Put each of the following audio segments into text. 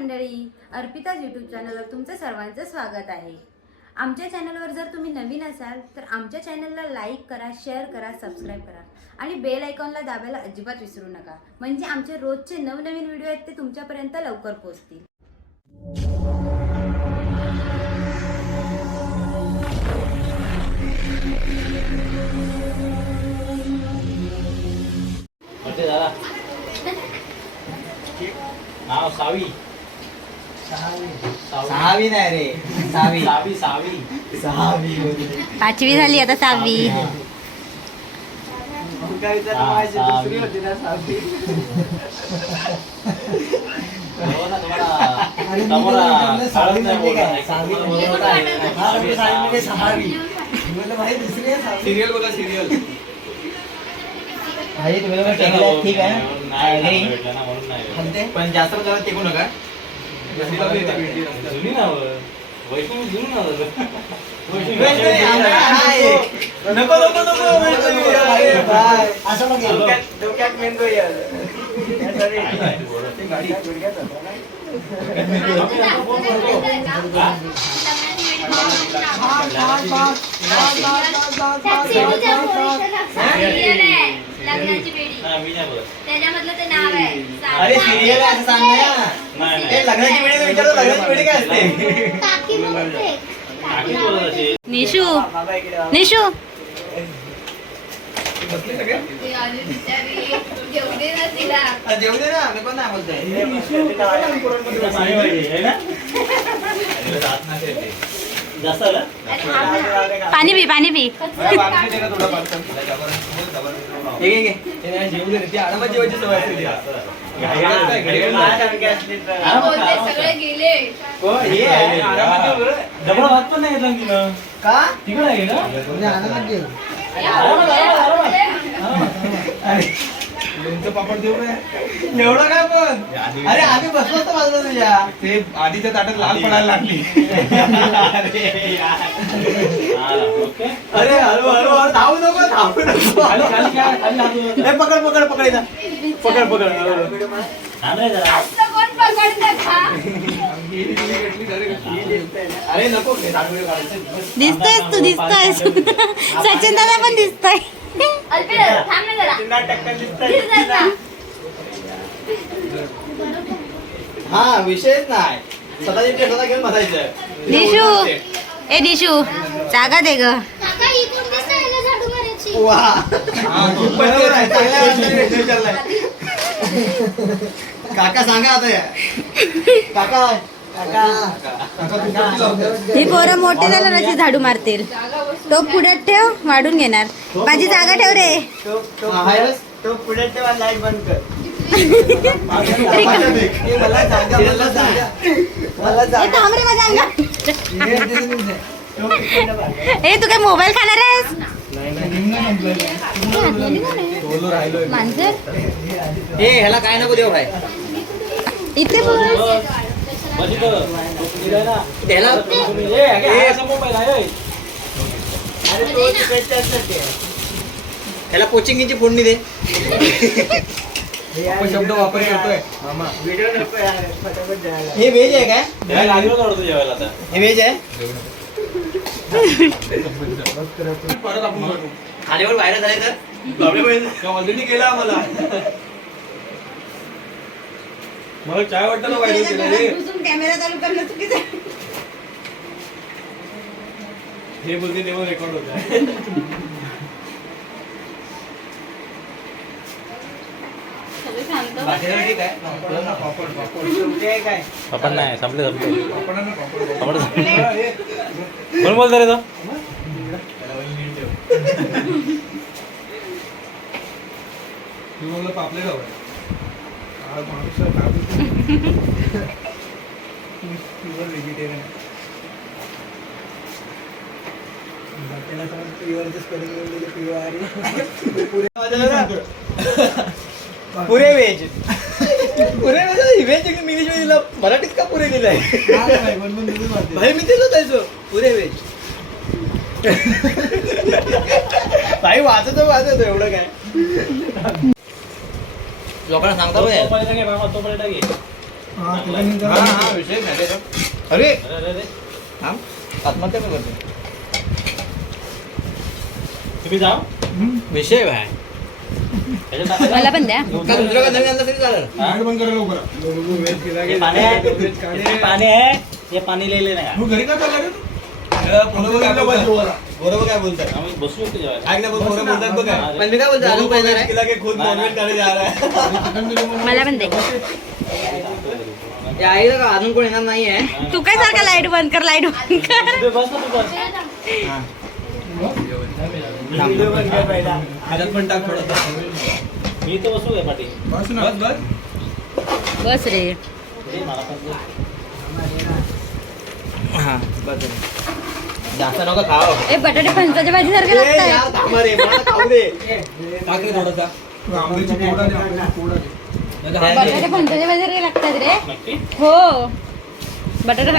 मंडळी अर्पिताज यूट्यूब चॅनलवर तुमचं सर्वांचं स्वागत आहे. आमच्या चॅनलवर जर तुम्ही नवीन असाल तर आमच्या चॅनलला लाईक करा शेअर करा सबस्क्राईब करा आणि बेल आयकॉनला दाबायला अजिबात विसरू नका. म्हणजे आमचे रोजचे नवनवीन व्हिडिओ आहेत ते तुमच्यापर्यंत लवकर पोहोचतील. नाव सावी. सहावी नाही रे सहावी. सहावी सहावी. सहावी पाचवी झाली आता सहावी. सिरियल बघा सिरियल ठीक आहे पण जास्त करा टिकू नका. जुनी नाव वैष्णवी जुनी नाव वैष्णवी, आम्हाला आहे. नको नको नको वैष्णवी, आहे. असं मग हॅलो. डोक्यात- डोक्यात मेंदू आहे. ते गाडी लग्नाची बेडी मी नाही बोलत. त्याच्यामधलं ते नाव आहे अरे सिरियल असं सांग ना. नाही ए, नाही लग्नाची वेळी विचारतो लग्नाची वेळी काय असते? काकी बोलत असेल. निशू बाबा इकडे वा. निशू. बसले सगळे आ, जेवू दे ना मी पण नाही बोलतोय. तुला पाणी पाहिजे आहे ना जात नसेल ते. पाणी पी पाणी पी. डबल. भात पण नाही घेतला तिनं का? तिकडे आहे का म्हणजे आरामात जेव. लोणचं पापड देऊ एवढं काय पण? अरे आम्ही बसलो बाजूला तुझ्या. ते आधीच्या ताटात लाल पडायला लागली. अरे यार. ओके अरे हळू हळू हळू धावू नको धावू नको. ए, पकड पकड पकड इथं. पकड पकड हळू. अरे नको ते ताट वगैरे काढायचं. दिसतोयस तू दिसतोयस. सचिन दादा पण दिसतोय दिसतंय. हा विषयच नाही. स्वतःची प्लेट स्वतः घेऊन बसायचं. निशू. ए निशू जागा दे ग. वा. हा, बरोबर आहे. चांगल्या अर्थाने विषय चाललाय. काका सांगा आता या. काका तू? ही पोरं मोठे झालं नशी झाडू मारतील. तो पुढे ठेव वाढून घेणार. माझी जागा ठेव रे. तो तो तो पुढे ठेवा लाइट बंद कर ए. तो तू काय मोबाईल खाणार आहेस? मांजर. ए ह्याला काय नको देऊ भाई इथे बोल. त्याला हा कोचिंगची फोडणी दे. आपण शब्द वापर करतोय हे व्हेज आहे काय? हे व्हेज आहे? परत आपण. खालीवर बाहेर झाले तर. प्रॉब्लेम ऑलरेडी केला आम्हाला? मला काय वाटतं ना व्हायरल कॅमेरा चालू करणं चुकीचं आहे. हे बोलते तेव्हा रेकॉर्ड होत. आपण नाही संपले संपले. हे, कोण बोलतो रे तो? त्याला वही vegetarian. आहे. पुरे व्हेज पुरे व्हेज व्हेज इंग्लिशमध्ये दिलं मराठीत का पुरे दिलंय? भाई मी दिलं त्याचं पुरे व्हेज भाई वाचतो वाचतो एवढं काय? लोकांना सांगता तो बघ पळेटा घे, मामा, तो पळेटा घे. हा हा विषय. अरे! आत्महत्या पण करतो तुम्ही जाओ. विषय टाका. मला पण द्या. का का पाणी आहे हे? पाणी आहे. हे पाणी लिहिले नाही. बरोबर काय बोलताय ऐक ना बरोबर बोलतात बघ. काय पण मी काय बोलतो अजून पाहिजे केला की खुद नाही, कॉन्व्हेंट करे जा रहा है मला पण दे. या आईला का अजून कोण येणार नाहीये? तू काय सारखा लाइट बंद कर लाइट बंद कर. तू बस ना तू बस पण टाक थोडं. मी इथं बसू पाठी? बस बस बस. रे. हा बस जास्त नका खाओ ए बटाटे फणसाच्या भाजी सारखे लागतात थांब रे, मला खाऊ दे. टाक रे थोडंसा. बटाटे फणसाच्या भाजी सारखे लागतात रे हो. बटाटे टाक.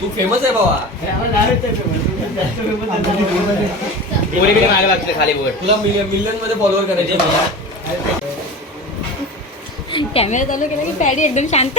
तू फेमस आहे बाबा पोरी बिरी मागे लागते खाली बघ. तुला मिलियनमध्ये फॉलोअर करायचे मला कॅमेरा चालू केला की पॅडी एकदम शांत.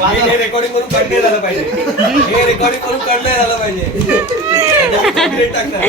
हे रेकॉर्डिंग करून कट नाही झालं पाहिजे. हे रेकॉर्डिंग करून कट नाही झालं पाहिजे. टाकणार.